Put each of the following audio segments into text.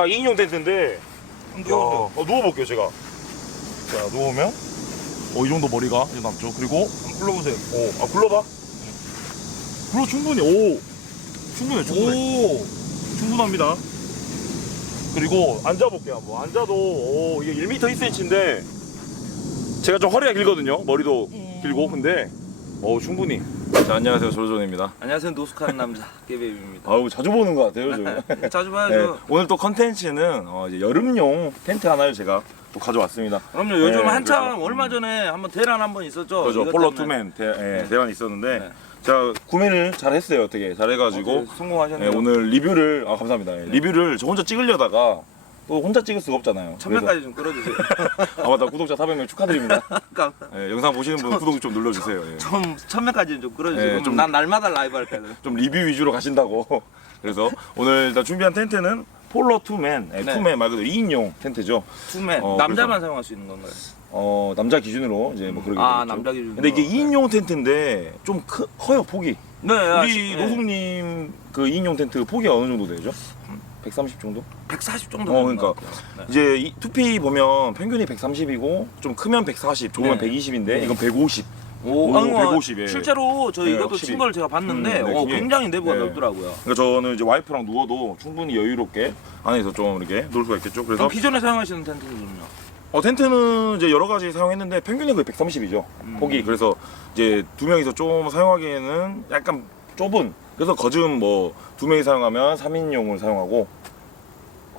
딱 2인용 텐트인데. 누워보세요. 누워볼게요 제가. 자 누우면 이 정도 머리가 이제 남죠. 그리고 한번 불러보세요. 굴러봐. 굴러 충분히. 충분해. 충분합니다. 그리고 앉아볼게요 한번. 앉아도 이게 1m 1cm인데 제가 좀 허리가 길거든요. 머리도 길고. 근데 충분히. 자, 안녕하세요 조조입니다. 안녕하세요. 노숙하는 남자 깨베입니다. 아우 자주 보는 것 같아요 요즘. 자주 봐야죠. 오늘 또 컨텐츠는 이제 여름용 텐트 하나를 제가 또 가져왔습니다. 그럼요. 요즘 한참 그래서, 얼마 전에 한번 대란 한번 있었죠. 그죠. 이것 폴로 때문에. 투맨 대란이 있었는데 네. 제가 구매를 잘 했어요. 어떻게 잘 해가지고 성공하셨네요. 오늘 리뷰를 감사합니다. 리뷰를 저 혼자 찍으려다가 또 혼자 찍을 수가 없잖아요. 1000명까지 좀 끌어주세요. 맞다. 구독자 400명 축하드립니다. 그러니까 영상 보시는 분 구독 좀 눌러주세요. 좀 1000명까지는 좀 끌어주세요. 좀- 그럼 난 날마다 라이브 할까요? 좀 리뷰 위주로 가신다고. 그래서 오늘 일단 준비한 텐트는 폴로 투맨, 네. 투맨 말 그대로 2인용 텐트죠. 투맨 남자만 사용할 수 있는 건가요? 남자 기준으로 이제 뭐 그러게 되겠죠. 남자 기준. 근데 이게 2인용 텐트인데 좀 커요 폭이. 네. 우리 노숙님 그 2인용 텐트 폭이 어느 정도 되죠? 130 정도? 140 정도. 그러니까 이제 이 투피 보면 평균이 130이고 좀 크면 140, 좁으면 네. 120인데 이건 150. 오, 150 예. 실제로 저 네, 이것도 확실히. 친 걸 제가 봤는데 네, 굉장히 내부가 네. 넓더라고요. 그러니까 저는 이제 와이프랑 누워도 충분히 여유롭게 안에서 좀 이렇게 놀 수가 있겠죠. 그래서 그럼 기존에 사용하시는 텐트는요? 텐트는 이제 여러 가지 사용했는데 평균이 거의 130이죠. 폭이. 그래서 이제 두 명이서 좀 사용하기에는 약간 좁은. 그래서 거즘 뭐 두 명이 사용하면 3인용을 사용하고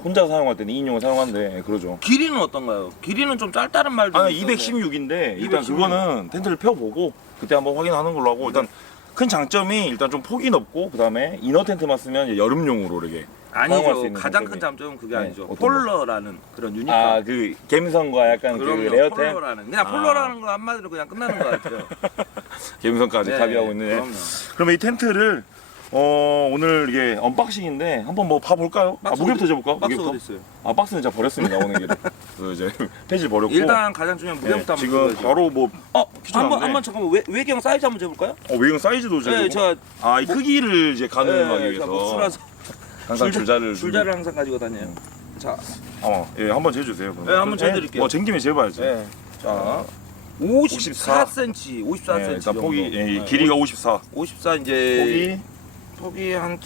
혼자 사용할 때는 2인용을 사용하는데 그러죠. 길이는 어떤가요? 길이는 좀 짧다는 말도 아니 있던데. 216인데 일단 216. 그거는 텐트를 펴보고 그때 한번 확인하는 걸로 하고 일단 큰 장점이 일단 좀 폭이 넓고 그 다음에 이너 텐트만 쓰면 이제 여름용으로 이렇게 사용할 수 아니죠. 있는 가장 큰 장점이. 장점은 그게 네, 아니죠. 어떤 폴러라는 그런 유니크한. 그 갬성과 약간 그 그럼요. 레어템 폴러라는 그냥 폴러라는 거 한마디로 그냥 끝나는 것 같아요. 갬성까지 네, 가비하고 있는. 그럼요. 그러면 이 텐트를 오늘 이게 언박싱인데 한번 뭐 봐볼까요? 무게부터 재볼까? 박스 무게부터? 어디 있어요? 박스는 제가 버렸습니다 오는 길에. 그 이제 폐지를 버렸고. 일단 가장 중요한 무게부터 한번 지금 보여줘야죠. 바로 뭐 한번 잠깐만 외경 사이즈 한번 재볼까요? 외경 사이즈도 재고. 네, 저 이 크기를 이제 가늠하기 위해서 목수라서 항상 줄자를 줄자를 항상 가지고 다녀요. 자, 한번 재주세요. 네, 한번 재드릴게요. 쟁김에 재봐야지. 네. 자, 54cm, 54cm. 일단 폭이 정도. 길이가 54. 54 이제 폭이 폭이 한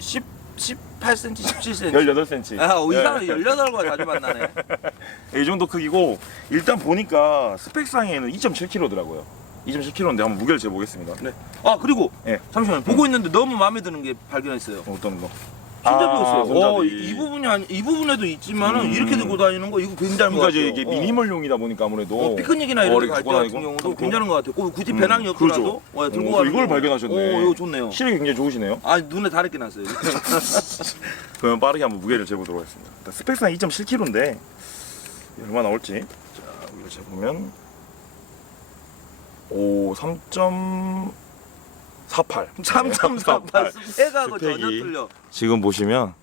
18cm, 17cm. 18cm. 이상은 18과 자주 만나네. 이 정도 크기고 일단 보니까 스펙상에는 2.7kg더라고요. 2.7kg인데 한번 무게를 재보겠습니다. 네. 그리고 네. 잠시만요. 보고 있는데 너무 마음에 드는 게 발견했어요. 어떤 거? 손잡이였어요. 손잡이. 이 부분이 이 부분에도 있지만은 이렇게 들고 다니는 거 이거 괜찮은 것 그러니까 같아요. 이제 이게 미니멀용이다 보니까 아무래도 피크닉이나 이런 이렇게 데갈 때 갖고 같은 다니고 경우도 괜찮은 것 같아요. 굳이 배낭이 그렇죠. 없더라도 들고 또 가는 이걸 거. 발견하셨네. 이거 좋네요. 시력이 굉장히 좋으시네요. 눈에 다르게 났어요. 그러면 빠르게 한번 무게를 재보도록 하겠습니다. 일단 스펙상 2.7kg인데 얼마 나올지. 자, 우리가 재보면 3.48. 3.48 스펙하고 전혀 스펙이. 틀려. 지금 보시면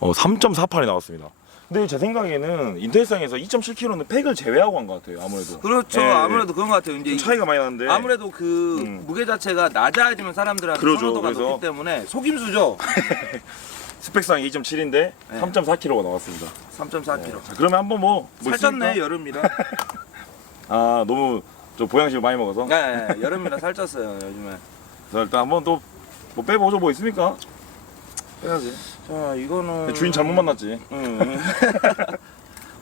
3.48이 나왔습니다. 근데 제 생각에는 인터넷상에서 2.7kg는 팩을 제외하고 한 것 같아요. 아무래도. 그렇죠. 예. 아무래도 그런 것 같아요. 이제 좀 차이가 많이 나는데. 아무래도 그 무게 자체가 낮아지면 사람들한테 그러죠. 선호도가 그래서- 높기 때문에 속임수죠. 스펙상 2.7인데 네. 3.4kg가 나왔습니다. 3.4kg. 자, 그러면 한번 뭐 살쪘네 있습니까? 여름이라. 너무 저 보양식을 많이 먹어서. 네, 여름이라 살쪘어요 요즘에. 자, 일단 한번 또 뭐 빼보죠. 뭐 있습니까? 빼야지. 자 이거는 주인 잘못 만났지.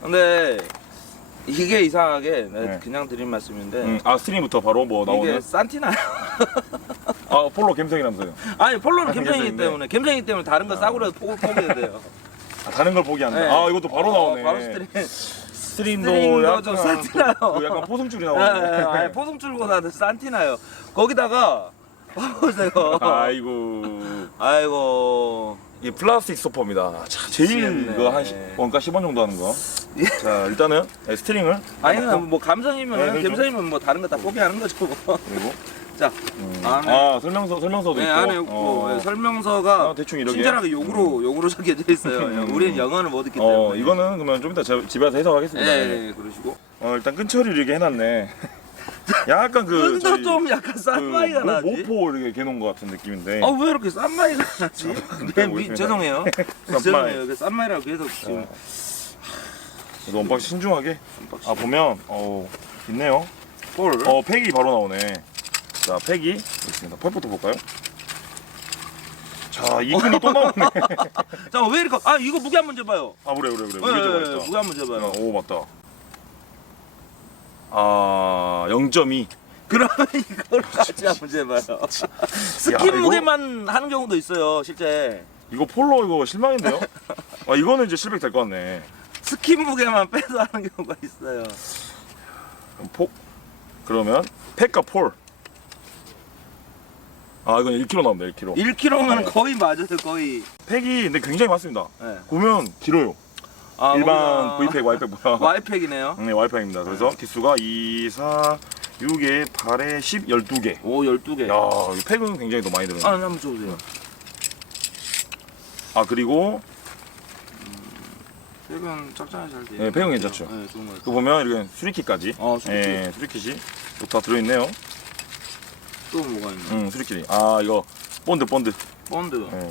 근데 이게 이상하게 네. 그냥 드린 말씀인데 스트림부터 바로 뭐 이게 나오는. 산티나요? 폴로 갬성이라면서요. 아니 폴로는 갬성인데. 갬성이기 때문에 다른 거 싸구려 포기해야 돼요. 다른 걸 포기한다. 네. 이것도 바로 나오네. 바로 스트림. 스트림도 좀 산티나요. 약간 포승줄이 나오네. 포승줄보다는 산티나요. 거기다가 보세요. 아이고. 이게 플라스틱 소퍼입니다. 자, 제일 미치겠네. 그거 한 원가 10원 정도 하는 거. 자, 일단은 스트링을 아니면 뭐 감성이면 네, 그렇죠. 감성이면 뭐 다른 거 다 포기하는 거죠. 뭐. 그리고 자, 안에 설명서도 네, 있고. 안에 있고 네, 설명서가 대충 이렇게. 친절하게 욕으로 적혀져 있어요. 우리는 영어를 못 듣기 때문에. 이거는 그러면 좀 이따 집에 가서 해석하겠습니다. 네, 그러시고. 일단 끈처리를 이렇게 해놨네. 약간 그 끈도 좀 약간 싼 마이가 나지. 모포 이렇게 개놓은 것 같은 느낌인데. 아 왜 이렇게 싼 마이가 나지? 네, 죄송해요. 싼 죄송해요. 그 싼 마이라고 계속 지금. 그래서 언박싱 신중하게. 아 보면 있네요. 볼. 팩이 바로 나오네. 자 팩이 있습니다. 팩부터 볼까요? 자 이끈이 또 나오네. 잠깐 왜 이렇게? 아 이거 무게 한번 재봐요. 아 그래. 무게 예, 좀 무게 한번 재봐요. 오 맞다. 아 0.2. 그러면 이걸 같이 한번 재봐요. 스킨 이거- 무게만 하는 경우도 있어요, 실제. 이거 폴로 이거 실망인데요? 아 이거는 이제 실백 될 것 같네. 스킨 무게만 빼서 하는 경우가 있어요. 그러면 팩과 폴. 아 이건 1kg 나옵니다. 1kg. 1kg면 네. 거의 맞아요, 거의. 팩이 근데 굉장히 많습니다. 네. 보면 길어요. 아, 일반 V팩, Y팩 뭐야? Y팩이네요. 네, Y팩입니다. 그래서 기수가 2, 4, 6에 8에 10, 12개. 오, 12개. 야, 이 팩은 굉장히 더 많이 들어요. 아, 한번 줘보세요. 아 그리고 팩은 짝짝이 잘 돼요. 네, 팩은 괜찮죠. 네, 좋은 거 그 같아요. 보면 이렇게 수리킷까지. 수리킷. 네, 수리킷이 또 다 들어있네요. 또 뭐가 있나? 수리킷이. 아 이거 본드. 본드. 네.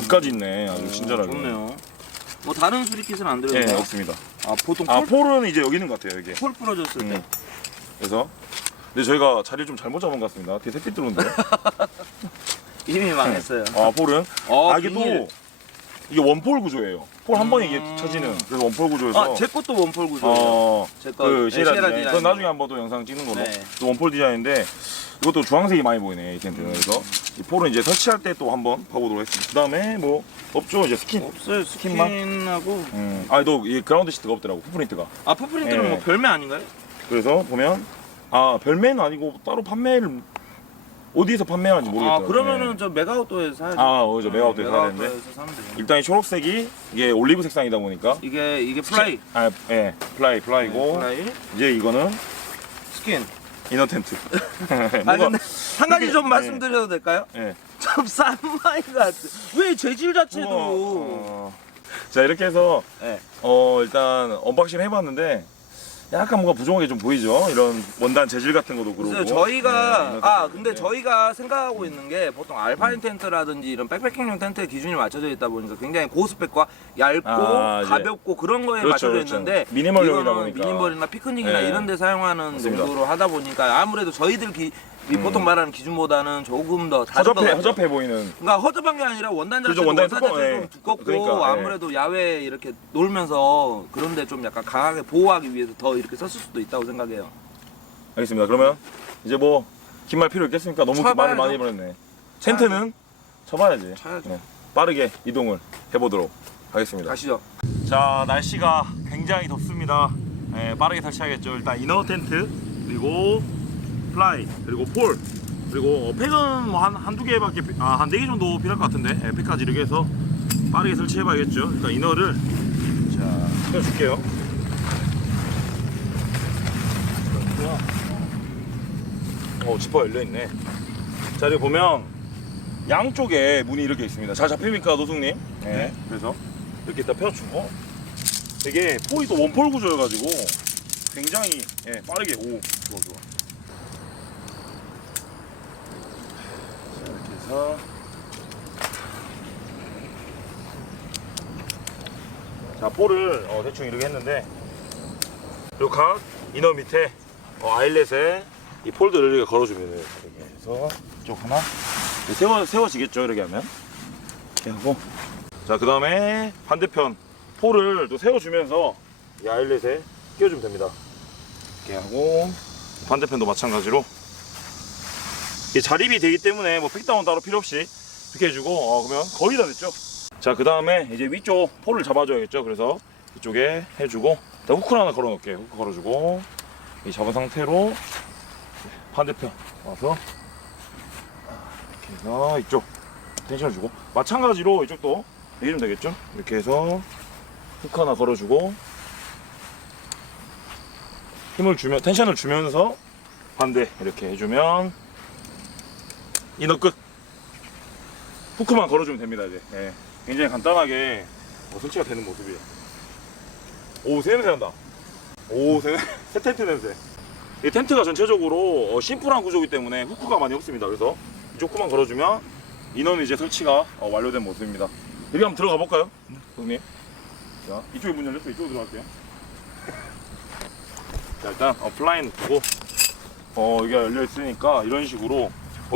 두 가지 있네. 아주 친절하게. 좋네요. 뭐 다른 수리킷은 안 들어있나요? 네, 없습니다. 아, 보통 아 폴은 이제 여기 있는 것 같아요. 이게. 폴 부러졌을 때. 그래서 근데 저희가 자리를 좀 잘못 잡은 것 같습니다. 뒤에 새빛 들어오는데요. 이미 망했어요. 아 폴은 이게 비닐. 또 이게 원폴 구조예요. 폴 한 번에 이게 쳐지는. 그래서 원폴 구조에서. 아, 제 것도 원폴 구조예요. 제 거. 그 시에라 디자인. 디자인. 그건 나중에 한번 또 영상 찍는 걸로. 네. 또 원폴 디자인인데 이것도 주황색이 많이 보이네 이 텐트는. 그래서 이 폴은 이제 설치할 때 또 한번 봐보도록 하겠습니다. 그다음에 뭐 없죠 이제 스킨. 없어요. 스킨만? 스킨하고. 아또이 그라운드 시트가 없더라고 풋프린트가. 아, 풋프린트는 네. 뭐 별매 아닌가요? 그래서 보면 별매는 아니고 따로 판매를 어디에서 판매하는지 모르겠더라고요. 아, 그러면은 네. 저 메가아웃도에서 사야죠. 그죠. 메가아웃도에서 사야 되는데. 메가아웃도에서 사면 되죠. 일단 이 초록색이 이게 올리브 색상이다 보니까 이게 플라이. 플라이고 플라이. 이제 이거는 스킨. 이너 텐트. 아, 근데 한 가지 좀 네. 말씀드려도 될까요? 예. 좀 싼 마이 같아. 왜 재질 자체도. 자 이렇게 해서 네. 일단 언박싱 해봤는데 약간 뭔가 부족한 게 좀 보이죠. 이런 원단 재질 같은 것도 그렇고. 그래서 저희가 이너 근데 텐트. 저희가 생각하고 있는 게 보통 알파인 텐트라든지 이런 백패킹용 텐트의 기준이 맞춰져 있다 보니까 굉장히 고스펙과 얇고 이제. 가볍고 그런 거에 그렇죠, 맞춰져 그렇죠. 있는데 미니멀용이다 이거는 보니까. 미니멀이나 피크닉이나 네. 이런 데 사용하는 맞습니다. 용도로 하다 보니까 아무래도 저희들 보통 말하는 기준보다는 조금 더 다른 것 같죠. 허접해 보이는. 그러니까 허접한 게 아니라 원단 그렇죠, 자체도 원단이 원단 자체도 두꺼워, 좀 예. 두껍고 그러니까, 예. 아무래도 야외에 이렇게 놀면서 그런데 좀 약간 강하게 보호하기 위해서 더 이렇게 썼을 수도 있다고 생각해요. 알겠습니다. 그러면 이제 뭐 긴 말 필요 있겠습니까? 너무 쳐봐야죠. 말을 많이 해버렸네. 텐트는 쳐봐야지. 쳐야죠. 네. 빠르게 이동을 해보도록 하겠습니다. 가시죠. 자 날씨가 굉장히 덥습니다. 빠르게 설치하겠죠. 일단 이너 텐트 그리고 플라이 그리고 폴 그리고 팩은 뭐 한두 개밖에 한 4개 정도 필요할 것 같은데 팩까지 이렇게 해서 빠르게 설치해봐야겠죠. 일단 이너를 자 펴줄게요. 지퍼 열려있네. 자 여기 보면 양쪽에 문이 이렇게 있습니다. 잘 잡힙니까 노숙님? 네. 그래서 이렇게 일단 펴주고 되게 폴이 또 원폴 구조여가지고 굉장히 빠르게 좋아. 자, 이렇게 해서 자 폴을 대충 이렇게 했는데 요 각 이너 밑에 아일렛에 이 폴들을 이렇게 걸어주면 돼요. 이렇게 해서 이쪽 하나 세워지겠죠 이렇게 하면 이렇게 하고 자 그 다음에 반대편 폴을 또 세워주면서 이 아일렛에 끼워주면 됩니다. 이렇게 하고 반대편도 마찬가지로 이게 자립이 되기 때문에 뭐 픽다운 따로 필요 없이 이렇게 해주고 그러면 거의 다 됐죠. 자 그 다음에 이제 위쪽 폴을 잡아줘야겠죠. 그래서 이쪽에 해주고 후크를 하나 걸어 놓을게요. 후크 걸어주고 이 잡은 상태로 반대편 와서 이렇게 해서 이쪽 텐션을 주고 마찬가지로 이쪽도 해주면 되겠죠. 이렇게 해서 후크 하나 걸어주고 힘을 주면 텐션을 주면서 반대 이렇게 해주면 이너 끝. 후크만 걸어주면 됩니다. 이제 굉장히 간단하게 설치가 되는 모습이에요. 오 새 냄새 난다. 오 새 텐트 냄새. 이 텐트가 전체적으로 심플한 구조이기 때문에 후크가 많이 없습니다. 그래서 이쪽 후크만 걸어주면 인원은 이제 설치가 완료된 모습입니다. 여기 한번 들어가 볼까요? 선생님. 자, 이쪽에 문 열렸어요. 이쪽으로 들어갈게요. 자, 일단 플라인 두고 여기가 열려 있으니까 이런 식으로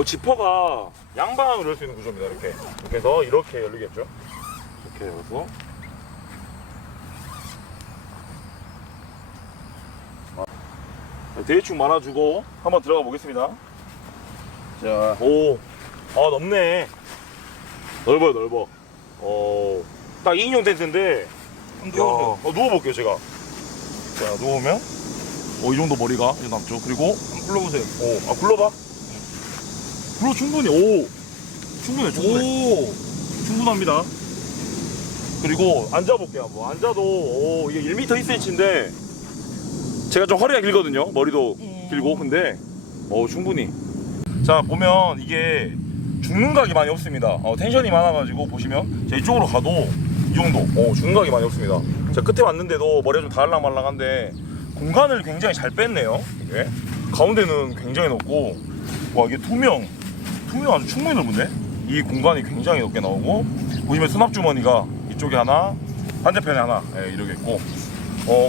지퍼가 양방향으로 열 수 있는 구조입니다. 이렇게 해서 이렇게 열리겠죠. 이렇게 열어서 대충 말아주고 한번 들어가 보겠습니다. 자, 넓네. 넓어요, 넓어. 딱 2인용 텐트인데. 누워볼게요, 제가. 자, 누우면 이 정도 머리가 이제 남죠. 그리고 한번 불러보세요. 굴러봐. 굴러 충분히. 충분해. 충분합니다. 그리고 앉아볼게요. 한번. 앉아도 이게 1m 1cm인데 제가 좀 허리가 길거든요. 머리도 길고. 근데 충분히. 자, 보면 이게 죽는 각이 많이 없습니다. 텐션이 많아가지고 보시면 제가 이쪽으로 가도 이 정도 죽는 각이 많이 없습니다. 제가 끝에 왔는데도 머리가 좀 다알랑말랑한데 공간을 굉장히 잘 뺐네요. 이게 가운데는 굉장히 넓고, 와, 이게 투명 아주 충분히 넓은데 이 공간이 굉장히 넓게 나오고, 보시면 수납 주머니가 이쪽에 하나, 반대편에 하나 이렇게 있고,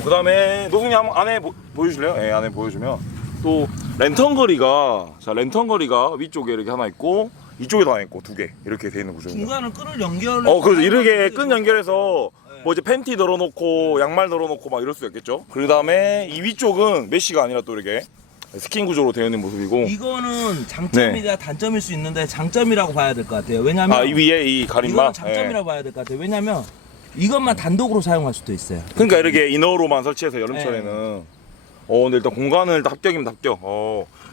그 다음에 노승님 한번 안에 보여주실래요? 예, 안에 보여주면 또 랜턴 거리가 위쪽에 이렇게 하나 있고 이쪽에도 하나 있고 두 개 이렇게 돼 있는 구조입니다. 중간은 끈을 연결. 그래서 이렇게 끈 연결해서 뭐 이제 팬티 널어놓고 양말 널어놓고 막 이럴 수 있겠죠. 그 다음에 이 위쪽은 메쉬가 아니라 또 이렇게 스킨 구조로 되어 있는 모습이고, 이거는 장점이자 단점일 수 있는데 장점이라고 봐야 될 것 같아요. 왜냐면 이 위에 이 가림막. 이거는 장점이라고 봐야 될 것 같아요. 왜냐면 이것만 단독으로 사용할 수도 있어요. 그러니까 이렇게 이너로만 설치해서 여름철에는 근데 일단 공간은 일단 합격입니다. 합격.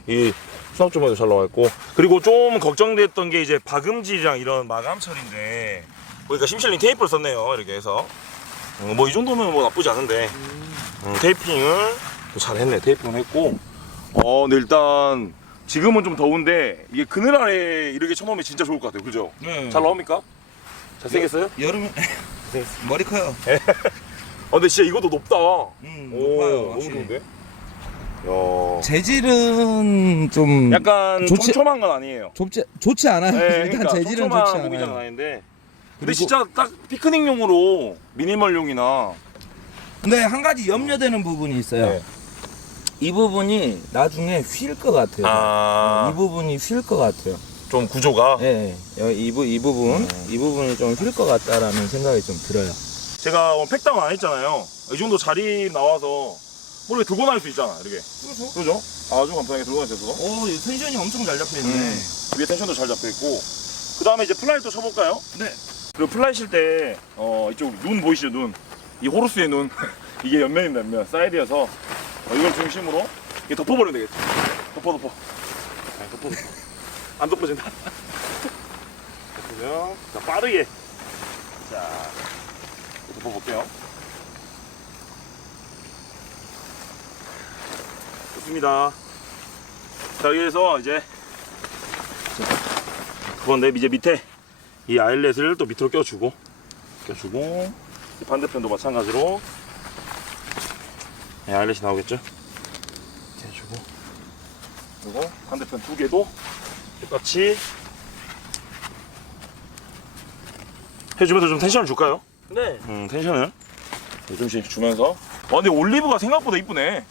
이 수납 주머니도 잘 나와 있고, 그리고 좀 걱정됐던 게 이제 박음질이랑 이런 마감철인데 보니까 심실링 테이프를 썼네요. 이렇게 해서 뭐 이 정도면 뭐 나쁘지 않은데 테이핑을 잘 했네. 테이핑을 했고, 근데 일단 지금은 좀 더운데 이게 그늘 아래 이렇게 쳐놓으면 진짜 좋을 것 같아요. 그죠? 네. 잘 나옵니까? 잘생겼어요? 여름에 머리 커요. 근데 진짜 이것도 높다. 높아요. 너무 확실히. 좋은데? 야. 재질은 좀 약간 좋지- 촘촘한 건 아니에요. 좋지 않아요. 네, 일단 그러니까 재질은 촘촘한 좋지 무기장은 않아요. 아닌데, 근데 그리고- 진짜 딱 피크닉용으로 미니멀용이나. 근데 한 가지 염려되는 부분이 있어요. 네. 이 부분이 나중에 휠 것 같아요. 이 부분이 휠 것 같아요. 좀 구조가. 네, 이 부분이 좀 휠 것 같다라는 생각이 좀 들어요. 제가 팩다운 안 했잖아요. 이 정도 자리 나와서 뭐 이렇게 들고 다닐 수 있잖아. 이렇게. 그죠? 아주 간편하게 들고 다닐 수 있어서. 이 텐션이 엄청 잘 잡혀 있네. 위에 텐션도 잘 잡혀 있고. 그 다음에 이제 플라이 또 쳐볼까요? 네. 그리고 플라이 칠 때 이쪽 눈 보이시죠? 눈. 이 호루스의 눈. 이게 옆면입니다. 옆면. 사이드여서 이걸 중심으로 이게 덮어버리면 되겠죠. 덮어. 덮어. 안 덮어진다. 덮으면 자, 빠르게 덮어볼게요. 좋습니다. 자, 여기에서 이제 그건데 이제 밑에 이 아일렛을 또 밑으로 껴주고 반대편도 마찬가지로 아일렛이 나오겠죠. 이렇게 해주고, 그리고 반대편 두 개도 똑같이 해주면서 좀 텐션을 줄까요? 네. 텐션을 좀씩 주면서. 근데 올리브가 생각보다 이쁘네.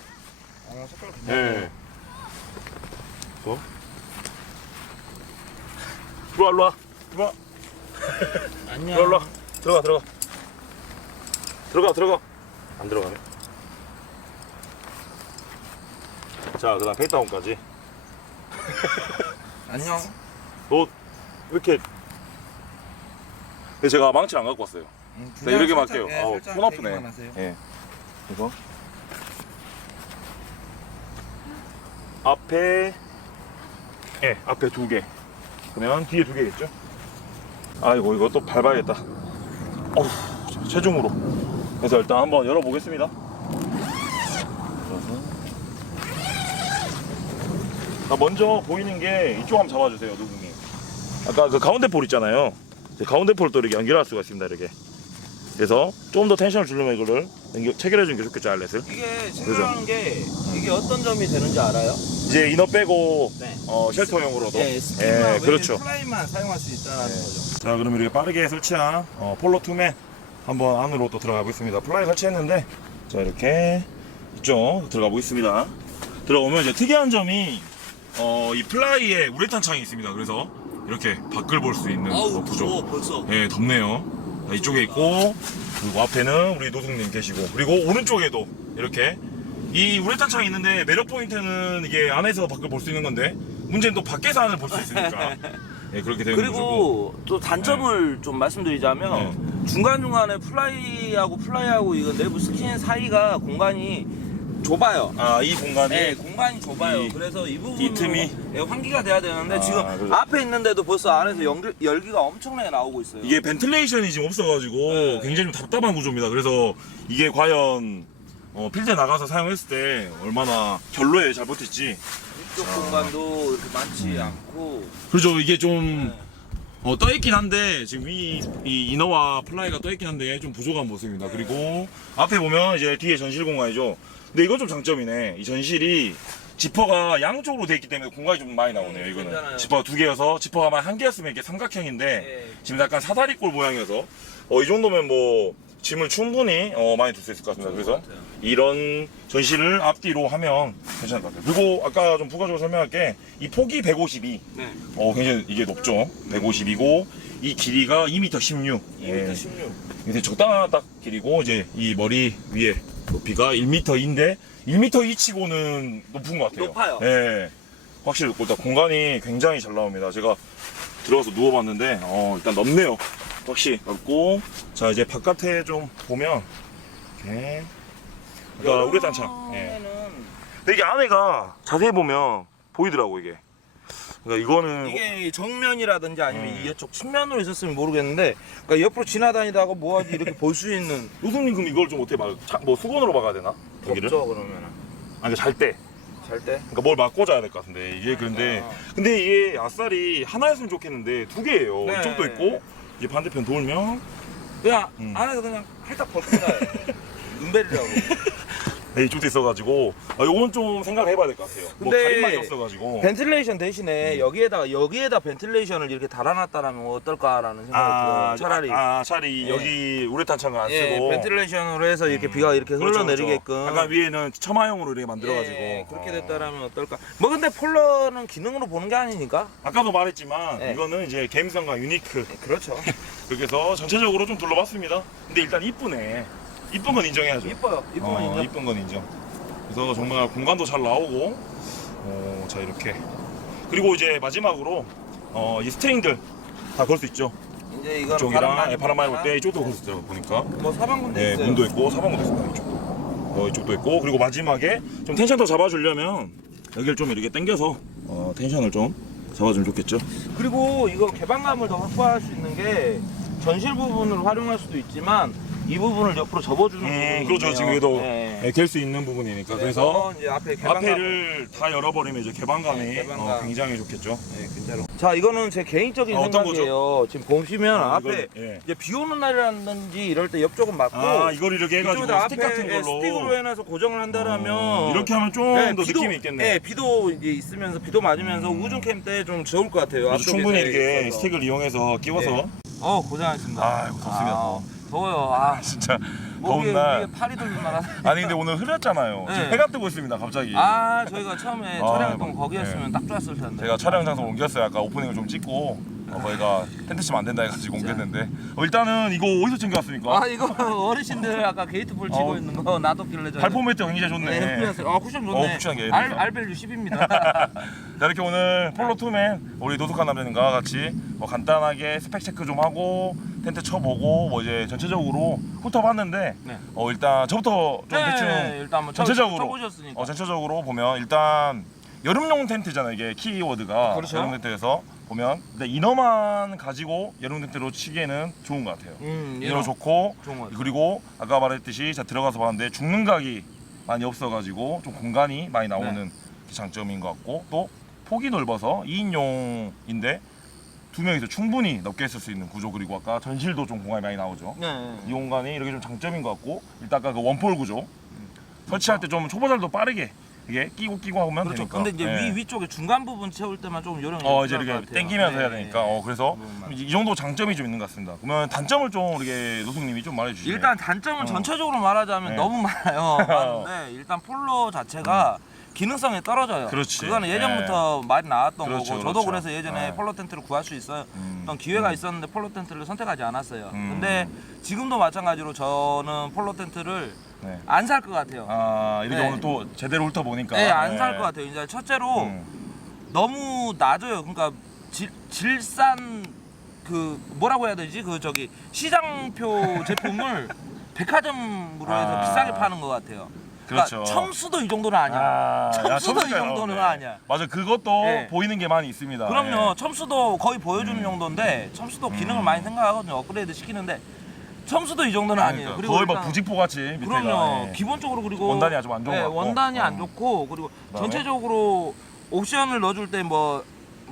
색깔 예. 들어와. 안녕. 들어와. 들어가. 안 들어가네. 자, 그다음 페이다운까지. 안녕. 너 왜 이렇게? 근데 제가 망치를 안 갖고 왔어요. 네, 이렇게 막게요. 손 아프네. 예. 이거 앞에 앞에 두 개. 그러면 뒤에 두 개겠죠? 아이고, 이거 또 밟아야겠다. 체중으로. 그래서 일단 한번 열어보겠습니다. 먼저 보이는 게 이쪽 한번 잡아주세요, 누구님. 아까 그 가운데 폴 있잖아요. 가운데 폴을 또 이렇게 연결할 수가 있습니다, 이렇게. 그래서 좀 더 텐션을 주려면 이거를 체결해주는 게 좋겠죠, 알렛을. 이게 체결하는 게 이게 어떤 점이 되는지 알아요? 이제 이너 빼고 네. 쉘터용으로도. 네, 스팀만 그렇죠. 플라이만 사용할 수 있다는 네. 거죠. 자, 그러면 이렇게 빠르게 설치한 폴로 투맨 한번 안으로 또 들어가 보겠습니다. 플라이 설치했는데, 자, 이렇게 이쪽 들어가 보겠습니다. 들어오면 이제 특이한 점이 이 플라이에 우레탄 창이 있습니다. 그래서 이렇게 밖을 볼 수 있는 구조. 벌써. 예, 덥네요. 자, 이쪽에 있고, 그리고 앞에는 우리 노숙님 계시고, 그리고 오른쪽에도 이렇게 이 우레탄 창이 있는데 매력 포인트는 이게 안에서 밖을 볼 수 있는 건데 문제는 또 밖에서 안을 볼 수 있으니까 예, 그렇게 되는 거고. 그리고 또 단점을 좀 말씀드리자면 중간중간에 플라이하고 이거 내부 스킨 사이가 공간이 좁아요. 아, 이 공간이 네, 공간이 좁아요. 이- 그래서 이 부분이 이 틈이 환기가 돼야 되는데 아, 지금 그래서- 앞에 있는데도 벌써 안에서 열기가 엄청나게 나오고 있어요. 이게 벤틸레이션이 지금 없어가지고 네. 굉장히 좀 답답한 구조입니다. 그래서 이게 과연 필드에 나가서 사용했을 때 얼마나 결로에 잘 버틸지. 이쪽 공간도 이렇게 많지 않고. 그렇죠. 이게 좀 떠있긴 한데 지금 이 이너와 플라이가 떠있긴 한데 좀 부족한 모습입니다. 그리고 앞에 보면 이제 뒤에 전실 공간이죠. 근데 이건 좀 장점이네. 이 전실이 지퍼가 양쪽으로 돼 있기 때문에 공간이 좀 많이 나오네요. 이거는 괜찮아요. 지퍼가 두 개여서 지퍼가 만 한 개였으면 이게 삼각형인데 네. 지금 약간 사다리꼴 모양이어서 이 정도면 뭐 짐을 충분히 많이 둘 수 있을 것 같습니다. 그래서 이런 전실을 앞뒤로 하면 괜찮을 것 같아요. 그리고 아까 좀 부가적으로 설명할게, 이 폭이 152. 네. 굉장히 이게 높죠. 150이고 이 길이가 2m 16. 2m 16. 이제 적당한 딱 길이고 이제 이 머리 위에 높이가 1m인데 1m 2치고는 높은 것 같아요. 높아요. 예, 확실히 높고 일단 공간이 굉장히 잘 나옵니다. 제가 들어가서 누워봤는데 일단 넓네요. 확실히 넓고, 자 이제 바깥에 좀 보면 이렇게 그러니까 우레탄 창. 예. 근데 이게 안에가 자세히 보면 보이더라고 이게. 그러니까 이거는 이게 정면이라든지 아니면 이쪽 측면으로 있었으면 모르겠는데, 그러니까 옆으로 지나다니다가 뭐하지 이렇게 볼 수 있는. 노숙님 그럼 이걸 좀 어떻게 뭐 수건으로 막아야 되나? 거기를? 덥죠 그러면은. 아니 잘 때. 잘 때. 그러니까 뭘 막고 자야 될 것 같은데 이게 근데 이게 아싸리 하나였으면 좋겠는데 두 개예요. 네. 이쪽도 있고 이제 반대편 돌면 그냥 안에서 그냥 살짝 벗고 가요. 은벨이라고. 네, 이쪽도 있어가지고 이건 좀 생각해봐야 될 것 같아요. 뭐 근데 가림막이 없어가지고. 벤틸레이션 대신에 여기에다 벤틸레이션을 이렇게 달아놨다라면 어떨까라는 생각이 들어요. 차라리. 차라리 여기 우레탄 창을 안 예, 쓰고 벤틸레이션으로 해서 이렇게 비가 이렇게 그렇죠, 흘러내리게끔. 그렇죠. 약간 위에는 처마형으로 이렇게 만들어가지고 예, 그렇게 됐다라면 어떨까. 뭐 근데 폴러는 기능으로 보는 게 아니니까. 아까도 말했지만 네. 이거는 이제 개인성과 유니크 그렇죠. 그렇게 해서 전체적으로 좀 둘러봤습니다. 근데 일단 이쁘네. 이쁜 건 인정해야죠. 이뻐요. 이쁘면 인정. 이쁜 건 인정. 그래서 정말 공간도 잘 나오고, 자 이렇게. 그리고 이제 마지막으로 이 스트링들 다 걸 수 있죠. 이제 이건 이쪽이랑 바람 많이 불 때 이쪽도 걸 수 있어요. 보니까. 뭐 사방군데 네, 있어요. 문도 있고 사방문도 있습니다. 이쪽도. 이쪽도 있고, 그리고 마지막에 좀 텐션 더 잡아주려면 여기를 좀 이렇게 당겨서 텐션을 좀 잡아주면 좋겠죠. 그리고 이거 개방감을 더 확보할 수 있는 게 전실 부분을 활용할 수도 있지만 이 부분을 옆으로 접어주는 부분이 그렇죠. 있네요. 지금 여기도 네. 갤 수 있는 부분이니까. 그래서 이제 앞에 개방감. 앞에를 다 열어버리면 이제 개방감이 네, 개방감. 굉장히 좋겠죠. 네, 진짜로. 자, 이거는 제 개인적인 어떤 생각이에요. 지금 보시면 앞에 이걸, 예. 이제 비 오는 날이라든지 이럴 때 옆쪽은 막고 이걸 이렇게 해가지고 이쪽에다 스틱 앞에 같은 걸로 스틱으로 해놔서 고정을 한다라면 이렇게 하면 좀 더 느낌이 있겠네. 네, 비도 이제 있으면서 비도 맞으면서 우중 캠 때 좀 좋을 것 같아요. 그래서 앞쪽에 충분히 이렇게 있어서. 스틱을 이용해서 끼워서 네. 고생하셨습니다. 아이고, 덥습니다. 더워요. 진짜 목에 더운 날. 위에 팔이 돌는 날. 아니 근데 오늘 흐렸잖아요. 네. 지금 해가 뜨고 있습니다. 갑자기. 저희가 처음에 촬영했던 뭐, 거기였으면 딱 좋았을 텐데. 제가 촬영 장소 옮겼어요. 아까 오프닝을 좀 찍고 저희가 텐트 치면 안 된다 해가지고 옮겼는데 일단은 이거 어디서 챙겨왔습니까? 이거 어르신들 아까 게이트볼 치고 있는 거 놔뒀길래 저희. 발포 매트 굉장히 좋네. 네, 쿠션 좋네. 쿠션한 게 알벨류 10입니다. 자, 이렇게 오늘 폴로 투맨 우리 노숙한 남자님과 같이 간단하게 스펙 체크 좀 하고 텐트 쳐보고 뭐 이제 전체적으로 훑어봤는데 네. 일단 저부터 좀 대충 일단 한번 전체적으로 쳐보셨으니까. 전체적으로 보면 일단 여름용 텐트잖아요. 이게 키워드가 그렇죠. 여름 텐트에서 보면 근데 이너만 가지고 여름 텐트로 치기에는 좋은 것 같아요. 이너 좋고 좋은 것 같아요. 그리고 아까 말했듯이 자 들어가서 봤는데 죽는 각이 많이 없어가지고 좀 공간이 많이 나오는 장점인 것 같고 또 폭이 넓어서 2인용인데 두 명이서 충분히 넓게 쓸 수 있는 구조. 그리고 아까 전실도 좀 공간이 많이 나오죠. 네. 이 공간이 이렇게 좀 장점인 것 같고, 일단 아까 그 원폴 구조 설치할 때 좀 초보자도 빠르게 이게 끼고 하면 그렇죠. 되니까. 근데 이제 예. 위쪽에 중간 부분 채울 때만 좀 요령이 이제 이렇게 당기면서 해야 되니까. 그래서 이 정도 장점이 좀 있는 것 같습니다. 그러면 단점을 좀 우리 노숙님이 좀 말해주시죠. 일단 단점은 전체적으로 말하자면 네. 너무 많아요. 많은데 일단 폴로 자체가 기능성이 떨어져요. 그렇지. 그거는 예전부터 말이 나왔던 그렇죠, 거고 저도 그렇죠. 그래서 예전에 네. 폴로 텐트를 구할 수 있어요. 어떤 기회가 있었는데 폴로 텐트를 선택하지 않았어요. 근데 지금도 마찬가지로 저는 폴로 텐트를 네. 안 살 것 같아요. 이렇게 네. 오늘 또 제대로 훑어보니까. 네, 안 살 것 같아요. 이제 첫째로 너무 낮아요. 그러니까 질산 그 뭐라고 해야 되지? 그 저기 시장표 제품을 백화점으로 해서 비싸게 파는 것 같아요. 그렇죠. 그러니까 첨수도 이 정도는 아니야. 첨수도 이 정도는 아니야. 맞아, 그것도 네. 보이는 게 많이 있습니다. 그럼요. 첨수도 거의 보여주는 정도인데 첨수도 기능을 많이 생각하거든요. 업그레이드 시키는데 첨수도 이 정도는 아니에요. 그러니까 거의 막 일단 부직포 같이 밑에가. 그럼요. 예. 기본적으로 그리고 원단이 아주 안 좋은 것 같고. 원단이 안 좋고 그리고 그다음에? 전체적으로 옵션을 넣어줄 때 뭐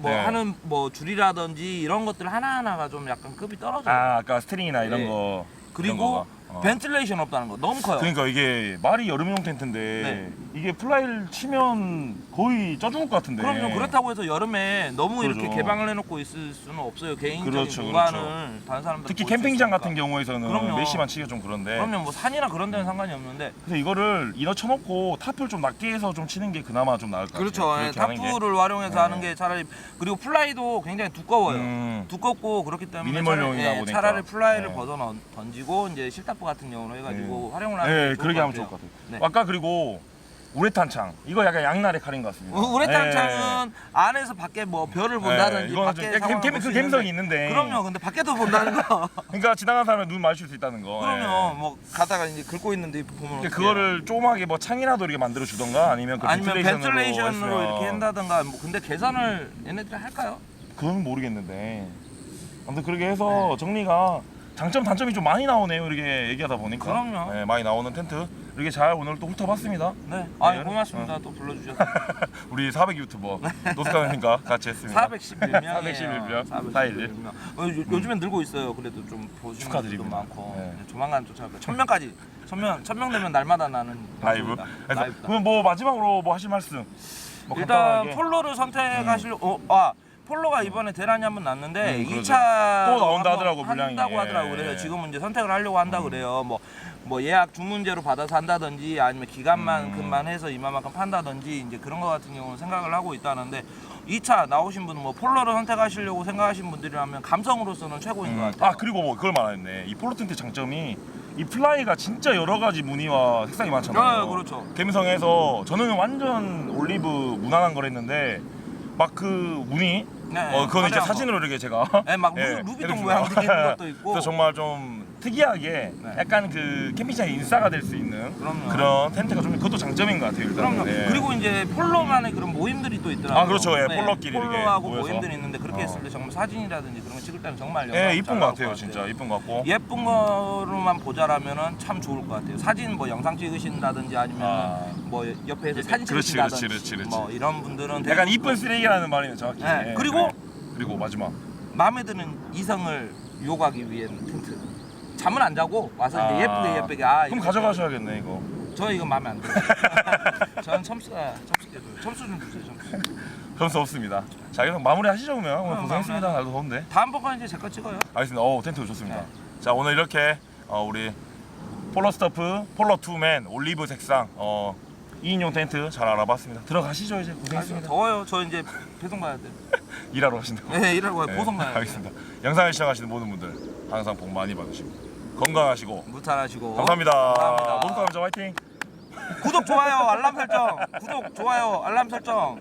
네. 하는 뭐 줄이라든지 이런 것들 하나하나가 좀 약간 급이 떨어져요. 아까 스트링이나 이런 네. 거. 이런 그리고 거가. 벤틸레이션 없다는 거 너무 커요. 그러니까 이게 말이 여름용 텐트인데 네. 이게 플라이를 치면 거의 쪄 죽을 것 같은데. 그럼요. 그렇다고 해서 여름에 너무 그렇죠. 이렇게 개방을 해놓고 있을 수는 없어요. 개인적인 그렇죠, 공간을 다른 사람들 특히 캠핑장 같은 경우에서는 그럼요. 메시만 치기가 좀 그런데. 그럼요. 뭐 산이나 그런 데는 상관이 없는데 그래서 이거를 이너 쳐놓고 탑을 좀 낮게 해서 좀 치는 게 그나마 좀 나을 것 같아요. 그렇죠. 그렇게 하는 게. 타프를 활용해서 네. 하는 게 차라리 그리고 플라이도 굉장히 두꺼워요. 두껍고 그렇기 때문에 미니멀용이다 차라리, 보니까. 차라리 플라이를 네. 벗어 던지고 이제 실타프 같은 경우로 해가지고 활용을 하면 네, 좋을 그렇게 것 하면 같아요. 좋을 것 같아요. 네. 아까 그리고 우레탄 창 이거 약간 양날의 칼인 것 같습니다. 우레탄 네. 창은 안에서 밖에 뭐 별을 본다든지 이거는 밖에 좀 상황을 그 볼수 감성이 있는데. 그럼요. 근데 밖에도 본다는 거. 그러니까 지나가는 사람은 눈 마주칠 수 있다는 거. 그럼요. 뭐 가다가 이제 긁고 있는데 보면 그러니까 그거를 조그맣게 뭐 창이라도 이렇게 만들어 주던가 아니면 그 아니면 벤틸레이션으로 벤틸레이션으로 했으면 이렇게 한다든가 뭐 근데 계산을 얘네들이 할까요? 그건 모르겠는데. 아무튼 그렇게 해서 정리가 장점 단점이 좀 많이 나오네요. 이렇게 얘기하다 보니까. 그럼요. 네, 많이 나오는 텐트 이렇게 잘 오늘 또 훑어봤습니다. 네. 네. 고맙습니다. 또 불러주셔서. 우리 400 유튜버 노스카님과 같이 했습니다. 411명. 411. 요즘엔 늘고 있어요. 그래도 좀 보시는 축하드립니다. 분도 많고. 네. 조만간 쫓아갈 거예요. 1000명까지. 1000명 되면 날마다 나는 라이브. 방송이다. 그래서 라이브다. 그럼 뭐 마지막으로 뭐 하실 말씀? 뭐 일단 간단하게. 폴로를 선택하시려고 폴로가 이번에 대란이 한번 났는데 그러죠. 2차 또 나온다 하더라고, 물량이. 한다고 하더라고. 예. 그래서 지금은 이제 선택을 하려고 한다 그래요. 뭐 예약 주문제로 받아서 한다든지 아니면 기간만큼만 해서 이만큼 판다든지 이제 그런 거 같은 경우는 생각을 하고 있다는데 2차 나오신 분은 뭐 폴로를 선택하시려고 생각하신 분들이라면 감성으로서는 최고인 것 같아요. 그리고 뭐 그걸 말했네. 이 폴로 텐트 장점이 이 플라이가 진짜 여러 가지 무늬와 색상이 많잖아요. 네, 그렇죠. 갬성에서 저는 완전 올리브 무난한 걸 했는데 막 그 무늬 그거는 이제 화려한 사진으로 이렇게 제가 네, 막 루비통 모양 되는 것도 있고. 그래서 정말 좀 특이하게 약간 그 캠핑장의 인싸가 될 수 있는 그럼요. 그런 텐트가 좀 그것도 장점인 것 같아요. 일단. 그럼요. 그리고 이제 폴로만의 그런 모임들이 또 있더라고요. 그렇죠. 예, 폴로끼리 이렇게 폴로하고 모여서. 모임들이 있는데 그렇게 했을 때 정말 사진이라든지 그런 거 찍을 때는 정말 예, 영광 이쁜 잘 것 나올 같아요. 진짜 이쁜 것 같고. 예쁜 거로만 보자라면은 참 좋을 것 같아요. 사진 뭐 영상 찍으신다든지 아니면 뭐 옆에서 사진 그렇지, 찍으신다든지 그렇지. 뭐 이런 분들은 되게 약간 좋을 이쁜 쓰레기라는 말이네 정확히. 네, 예, 그리고 그리고 마지막. 마음에 드는 이성을 유혹하기 위한 텐트. 잠은 안 자고 와서 이제 예쁘게 그럼 이거 가져가셔야겠네 이거. 저 이거 마음에 안 들어요. 저는 첨수 좀 주세요. 첨수. 점수 없습니다. 자, 그래서 마무리 하시죠 그러면. 오늘 고생했습니다. 날도 더운데. 다음번까지 이제 제 거 찍어요. 알겠습니다. 텐트 좋습니다. 네. 자, 오늘 이렇게 우리 폴로 스토프 폴로 투맨 올리브 색상 2인용 텐트 잘 알아봤습니다. 들어가시죠 이제. 고생했습니다. 더워요. 저 이제 배송 가야 돼. 일하러 가신다고. 네, 일하고 가요. 네, 보송 가야 돼. 알겠습니다. 영상을 시청하시는 모든 분들 항상 복 많이 받으시고 건강하시고 무탈하시고. 감사합니다. 감사합니다. 모두가 화이팅. 구독 좋아요 알람 설정. 구독 좋아요 알람 설정.